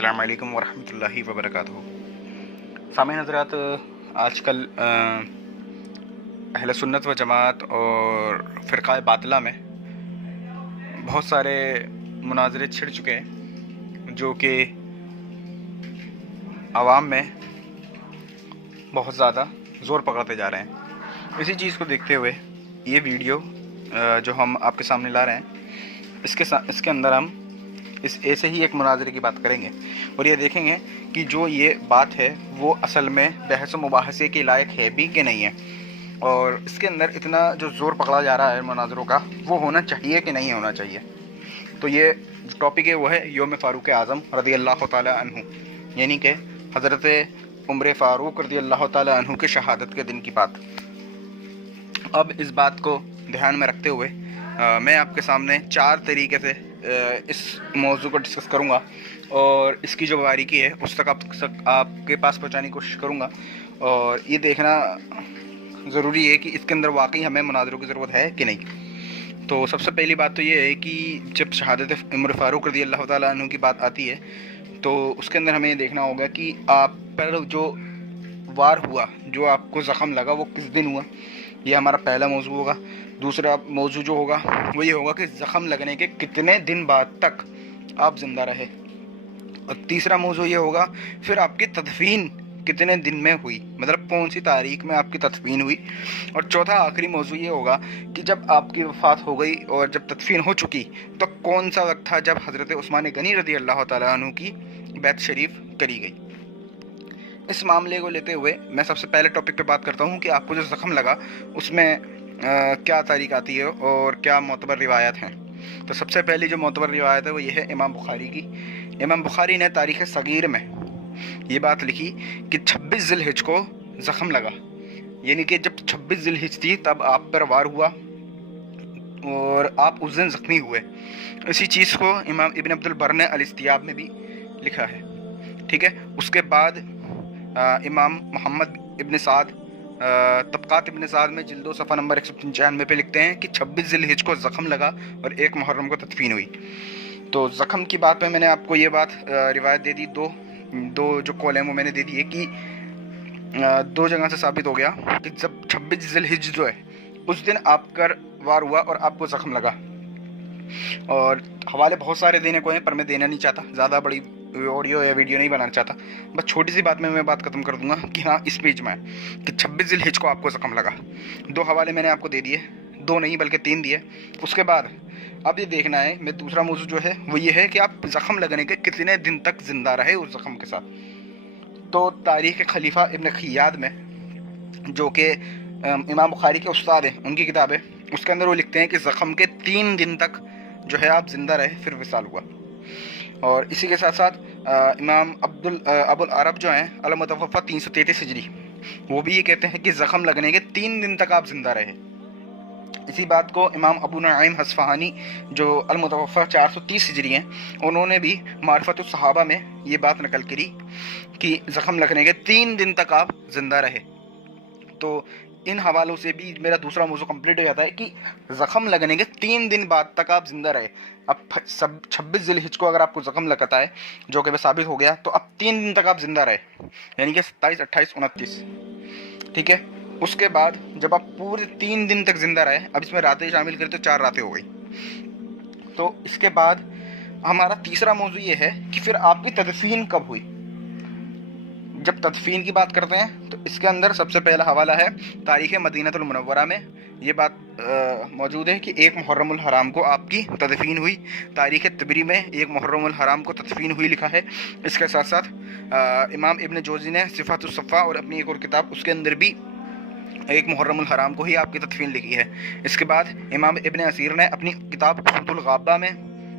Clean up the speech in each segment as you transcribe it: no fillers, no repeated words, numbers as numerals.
अस्सलाम वालेकुम वरहमतुल्लाहि वबरकातुहू। सामईन हज़रात, आजकल अहले सुन्नत व जमात और फ़िरक़ा बातिला में बहुत सारे मुनाज़रे छिड़ चुके हैं जो कि आवाम में बहुत ज़्यादा ज़ोर पकड़ते जा रहे हैं। इसी चीज़ को देखते हुए ये वीडियो जो हम आपके सामने ला रहे हैं, इसके अंदर हम इस ऐसे ही एक मुनाज़रे की बात करेंगे और ये देखेंगे कि जो ये बात है वो असल में बहस व मुबाहसे के लायक है भी कि नहीं है, और इसके अंदर इतना जो ज़ोर पकड़ा जा रहा है मुनाज़रों का वो होना चाहिए कि नहीं होना चाहिए। तो ये जो टॉपिक है वो है यौम फ़ारूक आज़म रज़ी अल्लाह ताला अन्हु, यानी कि हज़रत उमर फ़ारूक रज़ी अल्लाह ताला अन्हु के शहादत के दिन की बात। अब इस बात को ध्यान में रखते हुए मैं आपके सामने 4 तरीके से इस मौजू को डिस्कस करूंगा और इसकी जो बारीकी है उस तक आपके पास पहुंचाने की कोशिश करूंगा। और ये देखना ज़रूरी है कि इसके अंदर वाकई हमें मुनाज़रों की ज़रूरत है कि नहीं। तो सबसे पहली बात तो ये है कि जब शहादत उमर फ़ारूक रज़ी अल्लाह ताला अन्हु की बात आती है तो उसके अंदर हमें ये देखना होगा कि आप पर जो वार हुआ, जो आपको ज़ख़म लगा, वो किस दिन हुआ। ये हमारा पहला मौजू होगा। दूसरा मौजू जो होगा वो ये होगा कि ज़ख़म लगने के कितने दिन बाद तक आप ज़िंदा रहे। और तीसरा मौजू ये होगा फिर आपकी तदफीन कितने दिन में हुई, मतलब कौन सी तारीख में आपकी तदफीन हुई। और चौथा आखिरी मौजू ये होगा कि जब आपकी वफ़ात हो गई और जब तदफीन हो चुकी तो कौन सा वक्त था जब हज़रत उस्मान गनी रज़ी अल्लाह ताला अन्हु की बैत शरीफ करी गई। इस मामले को लेते हुए मैं सबसे पहले टॉपिक पे बात करता हूँ कि आपको जो ज़ख़म लगा उसमें क्या तारीख आती है और क्या मोतबर रिवायत हैं। तो सबसे पहली जो मोतबर रिवायत है वो ये है इमाम बुखारी की। इमाम बुखारी ने तारीख़ सगीर में ये बात लिखी कि 26 ज़िलहिज को ज़ख़म लगा, यानी कि जब 26 ज़िलहिज थी तब आप पर वार हुआ और आप उस दिन ज़ख्मी हुए। इसी चीज़ को इमाम इब्न अब्दुल बर ने अल-इस्तियाब में भी लिखा है, ठीक है। उसके बाद इमाम मोहम्मद इब्न साद तबक़ात इब्न साद में जिल्दो सफ़ा नंबर 195 पे लिखते हैं कि 26 ज़िलहिज को ज़ख़म लगा और 1 मुहर्रम को तदफीन हुई। तो ज़ख़म की बात में मैंने आपको ये बात रिवायत दे दी, दो जो कौल हैं वो मैंने दे दिए कि 2 जगह से साबित हो गया कि जब 26 ज़िलहिज जो है उस दिन आपका वार हुआ और आपको ज़ख़म लगा। और हवाले बहुत सारे देने को हैं पर मैं देना नहीं चाहता, ज़्यादा बड़ी ऑडियो या वीडियो नहीं बनाना चाहता। बस छोटी सी बात में मैं बात ख़त्म कर दूंगा कि हाँ इस पेज में कि 26 ज़िलहिज को आपको ज़ख़म लगा। 2 हवाले मैंने आपको दे दिए, 2 नहीं बल्कि 3 दिए। उसके बाद अब ये देखना है, मैं दूसरा मौजू जो है वो ये है कि आप ज़ख़म लगने के कितने दिन तक ज़िंदा रहे उस ज़ख़म के साथ। तो तारीख़ खलीफा इब्न खियाद में, जो कि इमाम बुखारी के उस्ताद हैं, उनकी किताब है, उसके अंदर वो लिखते हैं कि ज़ख़म के 3 दिन तक जो है आप ज़िंदा रहे फिर विसाल हुआ। और इसी के साथ साथ इमाम अबुल अरब जो हैं अल-मुतवफ़्फ़ा 333 हिजरी, वो भी ये कहते हैं कि ज़ख़म लगने के 3 दिन तक आप ज़िंदा रहे। इसी बात को इमाम अबू नईम हस्फ़हानी जो अल-मुतवफ़्फ़ा 430 हिजरी हैं, उन्होंने भी मारिफ़तुस सहाबा में ये बात नकल करी कि ज़ख़म लगने के 3 दिन तक आप ज़िंदा रहे। तो इन हवालों से भी मेरा दूसरा मौजू कंप्लीट हो जाता है कि ज़ख़म लगने के 3 दिन बाद तक आप ज़िंदा रहे। अब 26 ज़िलहिज को अगर आपको ज़ख़म लगता है जो कि साबित हो गया, तो अब 3 दिन तक आप ज़िंदा रहे, यानी कि 27, 28, 29, ठीक है। उसके बाद जब आप पूरे 3 दिन तक ज़िंदा रहे, अब इसमें रातें शामिल करें तो 4 रातें हो गई। तो इसके बाद हमारा तीसरा मौजू ये है कि फिर आपकी तदफीन कब हुई। जब तदफीन की बात करते हैं तो इसके अंदर सबसे पहला हवाला है तारीख़ मदीनतुल मुनव्वरा में ये बात मौजूद है कि 1 मुहर्रमुल हराम को आपकी तदफीन हुई। तारीख़ तिबरी में 1 मुहर्रमुल हराम को तदफीन हुई लिखा है। इसके साथ साथ इमाम इब्न जोज़ी ने सिफ़ातुस सफ़ा और अपनी एक और किताब, उसके अंदर भी 1 मुहर्रमुल हराम को ही आपकी तदफीन लिखी है। इसके बाद इमाम इब्न असीर ने अपनी किताब खुतुल गाबा में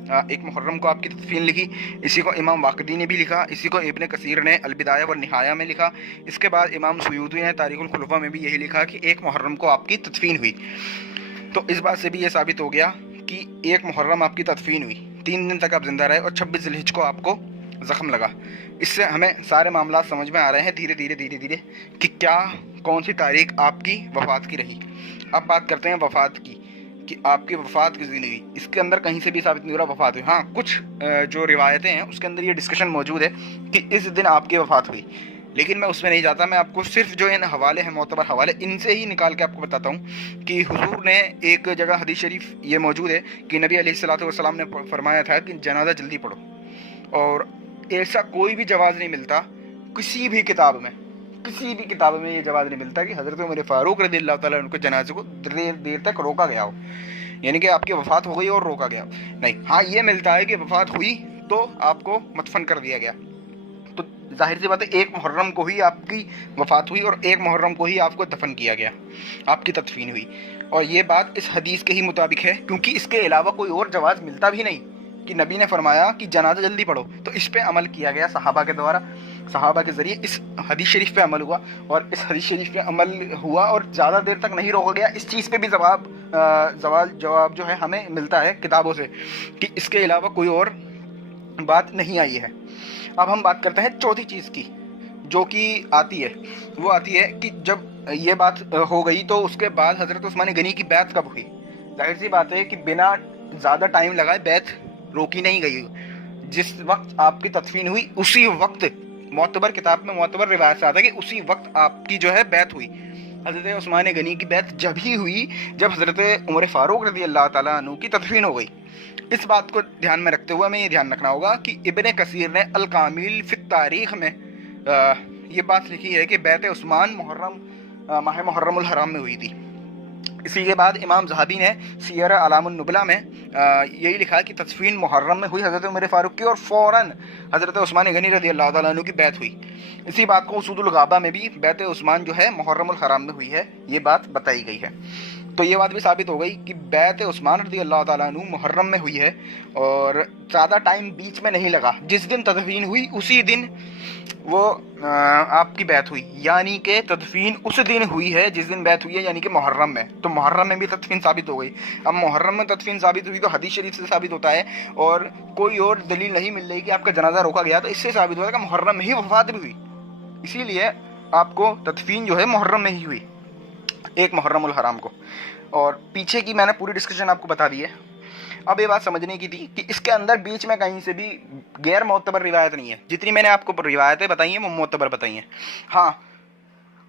1 मुहर्रम को आपकी तदफीन लिखी। इसी को इमाम वाक़दी ने भी लिखा। इसी को इब्न कसीर ने अल-बिदाया व निहाया में लिखा। इसके बाद इमाम सुयूती ने तारीख़ुल खुलफ़ा में भी यही लिखा कि 1 मुहर्रम को आपकी तदफीन हुई। तो इस बात से भी ये साबित हो गया कि 1 मुहर्रम आपकी तदफीन हुई, 3 दिन तक आप ज़िंदा रहे और 26 ज़िलहिज को आपको ज़ख़म लगा। इससे हमें सारे मामला समझ में आ रहे हैं धीरे धीरे कि क्या कौन सी तारीख़ आपकी वफ़ात की रही। अब बात करते हैं वफ़ात की کہ آپ کی وفات کس دن ہوئی، اس کے اندر کہیں سے بھی ثابت نہیں ہو رہا وفات ہوئی. ہاں کچھ جو روایتیں ہیں اس کے اندر یہ ڈسکشن موجود ہے کہ اس دن آپ کی وفات ہوئی، لیکن میں اس میں نہیں جاتا. میں آپ کو صرف جو ان حوالے ہیں، معتبر حوالے، ان سے ہی نکال کے آپ کو بتاتا ہوں کہ حضور نے ایک جگہ حدیث شریف یہ موجود ہے کہ نبی علیہ الصلوۃ والسلام نے فرمایا تھا کہ جنازہ جلدی پڑھو، اور ایسا کوئی بھی جواز نہیں ملتا کسی بھی کتاب میں یہ جواز نہیں ملتا کہ حضرت عمر فاروق رضی اللہ تعالیٰ عنہ کے جنازے کو دیر تک روکا گیا ہو، یعنی کہ آپ کی وفات ہو گئی اور روکا گیا نہیں. ہاں یہ ملتا ہے کہ وفات ہوئی تو آپ کو مدفن کر دیا گیا. تو ظاہر سی بات ہے 1 محرم کو ہی آپ کی وفات ہوئی اور 1 محرم کو ہی آپ کو دفن کیا گیا، آپ کی تدفین ہوئی. اور یہ بات اس حدیث کے ہی مطابق ہے، کیونکہ اس کے علاوہ کوئی اور جواز ملتا بھی نہیں کہ نبی نے فرمایا کہ جنازہ جلدی پڑھو. تو اس پہ عمل کیا گیا صحابہ کے دوارا، صحابہ کے ذریعے اس حدیث شریف پہ عمل ہوا، اور اس حدیث شریف پہ عمل ہوا اور زیادہ دیر تک نہیں روکا گیا. اس چیز پہ بھی جواب جو ہے ہمیں ملتا ہے کتابوں سے کہ اس کے علاوہ کوئی اور بات نہیں آئی ہے. اب ہم بات کرتے ہیں چوتھی چیز کی جو کہ آتی ہے، وہ آتی ہے کہ جب یہ بات ہو گئی تو اس کے بعد حضرت عثمان غنی کی بیعت کب ہوئی. ظاہر سی بات ہے کہ بنا زیادہ ٹائم لگائے بیعت روکی نہیں گئی. جس وقت آپ کی تدفین ہوئی اسی وقت، معتبر کتاب میں معتبر روایت سے آتا ہے کہ اسی وقت آپ کی جو ہے بیعت ہوئی. حضرت عثمان غنی کی بیعت جب ہی ہوئی جب حضرت عمر فاروق رضی اللہ تعالیٰ عنہ کی تدفین ہو گئی. اس بات کو دھیان میں رکھتے ہوئے ہمیں یہ دھیان رکھنا ہوگا کہ ابن کثیر نے الکامل فی التاریخ میں یہ بات لکھی ہے کہ بیعت عثمان ماہ محرم الحرام میں ہوئی تھی. اسی کے بعد امام ذہبی نے سیر اعلام النبلہ میں یہی لکھا کہ تدفین محرم میں ہوئی حضرت عمر فاروق کی اور فوراً حضرت عثمان غنی رضی اللہ تعالیٰ عنہ کی بیعت ہوئی. اسی بات کو اسود الغابہ میں بھی بیعت عثمان جو ہے محرم الحرام میں ہوئی ہے، یہ بات بتائی گئی ہے. تو یہ بات بھی ثابت ہو گئی کہ بیعت عثمان رضی اللہ تعالیٰ عنہ محرم میں ہوئی ہے اور زیادہ ٹائم بیچ میں نہیں لگا. جس دن تدفین ہوئی اسی دن وہ آپ کی بیعت ہوئی، یعنی کہ تدفین اس دن ہوئی ہے جس دن بیعت ہوئی ہے، یعنی کہ محرم میں. تو محرم میں بھی تدفین ثابت ہو گئی. اب محرم میں تدفین ثابت ہوئی تو حدیث شریف سے ثابت ہوتا ہے، اور کوئی اور دلیل نہیں مل رہی کہ آپ کا جنازہ روکا گیا، تو اس سے ثابت ہوتا ہے کہ محرم میں ہی وفات بھی ہوئی. اسی لیے آپ کو تدفین جو ہے محرم میں ہی ہوئی، 1 محرم الحرام کو. اور پیچھے کی میں نے پوری ڈسکشن آپ کو بتا دی ہے. اب یہ بات سمجھنے کی تھی کہ اس کے اندر بیچ میں کہیں سے بھی غیر معتبر روایت نہیں ہے. جتنی میں نے آپ کو روایتیں بتائی ہیں وہ معتبر بتائی ہیں. ہاں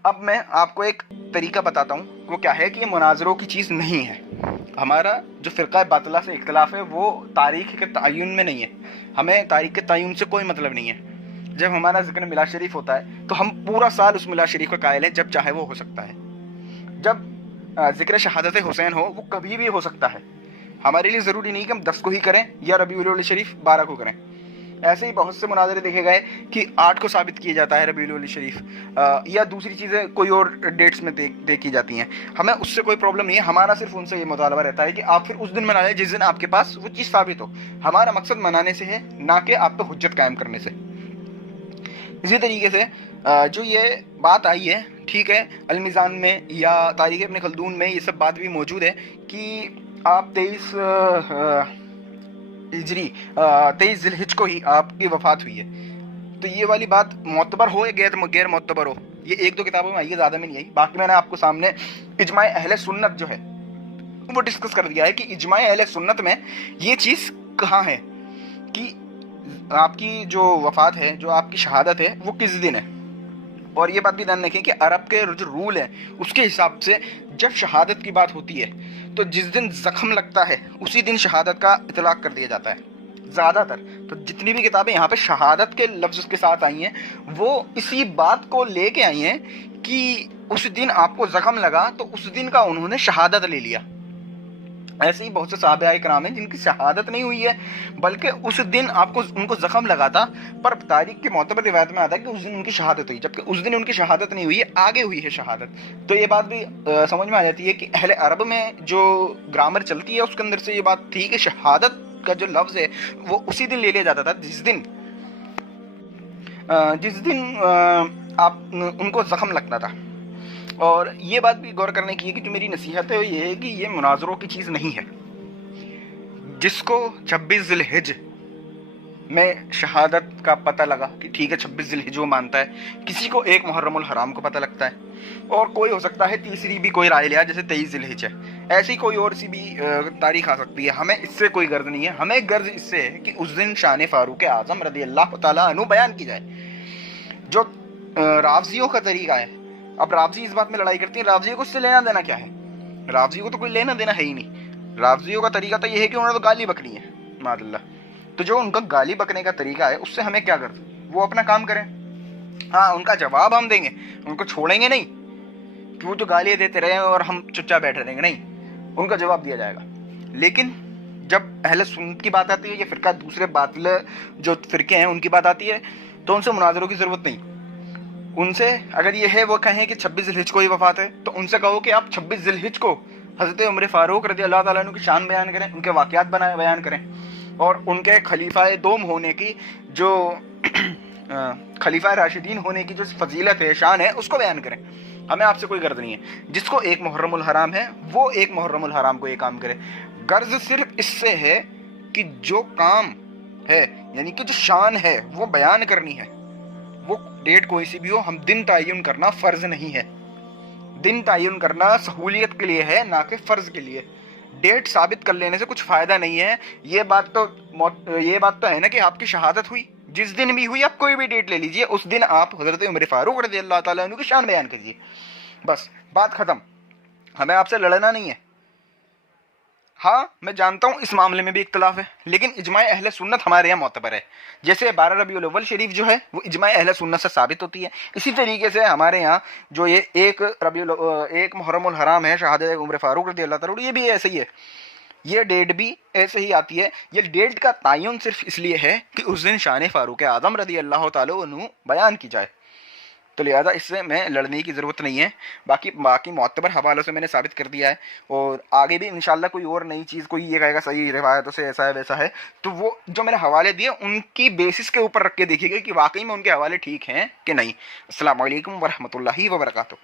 اب میں آپ کو ایک طریقہ بتاتا ہوں، وہ کیا ہے کہ یہ مناظروں کی چیز نہیں ہے. ہمارا جو فرقہ باطلہ سے اختلاف ہے وہ تاریخ کے تعین میں نہیں ہے. ہمیں تاریخ کے تعین سے کوئی مطلب نہیں ہے. جب ہمارا ذکر میلاد شریف ہوتا ہے تو ہم پورا سال اس میلاد شریف کا قائل ہیں، جب چاہے وہ ہو سکتا ہے. جب ذکر شہادت حسین ہو وہ کبھی بھی ہو سکتا ہے. ہمارے لیے ضروری نہیں کہ ہم 10 کو ہی کریں یا ربیع الاول شریف 12 کو کریں. ایسے ہی بہت سے مناظرے دیکھے گئے کہ 8 کو ثابت کیا جاتا ہے ربیع الاول شریف، یا دوسری چیزیں کوئی اور ڈیٹس میں دیکھی جاتی ہیں. ہمیں اس سے کوئی پرابلم نہیں ہے. ہمارا صرف ان سے یہ مطالبہ رہتا ہے کہ آپ پھر اس دن منا لیں جس دن آپ کے پاس وہ چیز ثابت ہو. ہمارا مقصد منانے سے ہے، نہ کہ آپ پہ حجت قائم کرنے سے. اسی طریقے سے جو یہ بات آئی ہے، ٹھیک ہے، المیزان میں یا تاریخ ابن خلدون میں یہ سب بات بھی موجود ہے کہ آپ 23 ذی الحجہ کو ہی آپ کی وفات ہوئی ہے. تو یہ والی بات معتبر ہو یا غیر معتبر ہو، یہ 1-2 کتابوں میں آئی ہے، زیادہ میں نہیں آئی. باقی میں نے آپ کو سامنے اجماع اہل سنت جو ہے وہ ڈسکس کر دیا ہے کہ اجماع اہل سنت میں یہ چیز کہاں ہے کہ آپ کی جو وفات ہے، جو آپ کی شہادت ہے، وہ کس دن ہے. اور یہ بات بھی دھیان رکھیں کہ عرب کے جو رول ہے اس کے حساب سے جب شہادت کی بات ہوتی ہے تو جس دن زخم لگتا ہے اسی دن شہادت کا اطلاق کر دیا جاتا ہے زیادہ تر. تو جتنی بھی کتابیں یہاں پہ شہادت کے لفظ کے ساتھ آئی ہیں وہ اسی بات کو لے کے آئی ہیں کہ اس دن آپ کو زخم لگا تو اس دن کا انہوں نے شہادت لے لیا. ایسے ہی بہت سے صحابہ کرام ہیں جن کی شہادت نہیں ہوئی ہے بلکہ اس دن ان کو زخم لگا تھا، پر تاریخ کی معتبر روایت میں آتا ہے کہ اس دن ان کی شہادت ہوئی، جبکہ اس دن ان کی شہادت نہیں ہوئی ہے، آگے ہوئی ہے شہادت. تو یہ بات بھی سمجھ میں آ جاتی ہے کہ اہل عرب میں جو گرامر چلتی ہے اس کے اندر سے یہ بات تھی کہ شہادت کا جو لفظ ہے وہ اسی دن لے لیا جاتا تھا جس دن آپ ان کو زخم لگتا تھا. اور یہ بات بھی غور کرنے کی ہے کہ جو میری نصیحت ہے یہ ہے کہ یہ مناظروں کی چیز نہیں ہے. جس کو 26 ذی الحجہ میں شہادت کا پتہ لگا کہ ٹھیک ہے 26 ذی الحجہ وہ مانتا ہے، کسی کو 1 محرم الحرام کو پتہ لگتا ہے، اور کوئی ہو سکتا ہے تیسری بھی کوئی رائے لیا جیسے 23 ذی الحجہ. ऐसी कोई और सी भी तारीख आ सकती है, हमें इससे कोई गर्ज नहीं है। हमें गर्ज इससे है कि उस दिन शान फारूक आज़म रदी अल्लाह ताला अन्हु बयान की जाए। जो रावजियों का तरीका है, अब रावजी इस बात में लड़ाई करती है, रावजियों को इससे लेना देना क्या है? रावजियों को तो कोई लेना देना है ही नहीं। रावजियों का तरीका तो ये है कि उन्होंने तो गाली बकनी है मादल्ला। तो जो उनका गाली बकने का तरीका है उससे हमें क्या गर्ज? वो अपना काम करें। हाँ, उनका जवाब हम देंगे, उनको छोड़ेंगे नहीं कि वो तो गालियाँ देते रहे और हम चुपचाप बैठे रहेंगे, नहीं, उनका जवाब दिया जाएगा। लेकिन जब अहले सुन्नत की बात आती है या फिरका दूसरे बातिल जो फिरके हैं उनकी बात आती है, तो उनसे मुनाजरों की ज़रूरत नहीं। उनसे अगर ये है वो कहें कि 26 ज़िलहिज को ही वफ़ात है, तो उनसे कहो कि आप 26 ज़िलहिज को हज़रत उमर फ़ारूक रज़ी अल्लाह ताला अन्हु की शान बयान करें, उनके वाक़यात बयान करें और उनके खलीफाए दोम होने की जो खलीफा राशिदीन होने की जो फजीलत है, शान है, उसको बयान करें। हमें आपसे कोई गर्ज नहीं है। जिसको एक मुहर्रमुल हराम है वो एक मुहर्रमुल हराम को ये काम करे। गर्ज सिर्फ इससे है कि जो काम है यानी कि जो शान है वो बयान करनी है। वो डेट कोई सी भी हो, हम दिन तयन करना फ़र्ज नहीं है। दिन तयन करना सहूलियत के लिए है, ना कि फ़र्ज के लिए। डेट साबित कर लेने से कुछ फ़ायदा नहीं है। ये बात तो है ना कि आपकी शहादत हुई, जिस दिन भी हुई आप कोई भी डेट ले लीजिए, उस दिन आप हज़रत उमर फ़ारूक रज़ी अल्लाह ताला अन्हु की शान बयान कीजिए, बस बात ख़त्म। हमें आपसे लड़ना नहीं है। हाँ, मैं जानता हूँ इस मामले में भी इख्तलाफ है, लेकिन इजमाए अहले सुन्नत हमारे यहाँ मोतबर है। जैसे 12 रबीउल अव्वल शरीफ जो है वो इजमाए अहले सुन्नत से साबित होती है, इसी तरीके से हमारे यहाँ जो ये एक मुहर्रमुल हराम है, शहादत उमर फ़ारूक रज़ी अल्लाह ताला, ये भी ऐसे ही है। ये डेट भी ऐसे ही आती है। ये डेट का तयन सिर्फ इसलिए है कि उस दिन शान फ़ारूक आज़म रज़ी अल्लाह ताला अन्हु बयान की जाए, तो लिहाजा इससे मैं लड़ने की ज़रूरत नहीं है। बाकी मोतबर हवालों से मैंने साबित कर दिया है, और आगे भी इंशाल्लाह कोई और नई चीज़, कोई ये कहेगा सही रिवायतों से ऐसा है वैसा है, तो वो जो मैंने हवाले दिए उनकी बेसिस के ऊपर रख के देखिएगा कि वाकई में उनके हवाले ठीक हैं कि नहीं। अस्सलाम वालेकुम वरहमतुल्लाहि वबरकातुहू।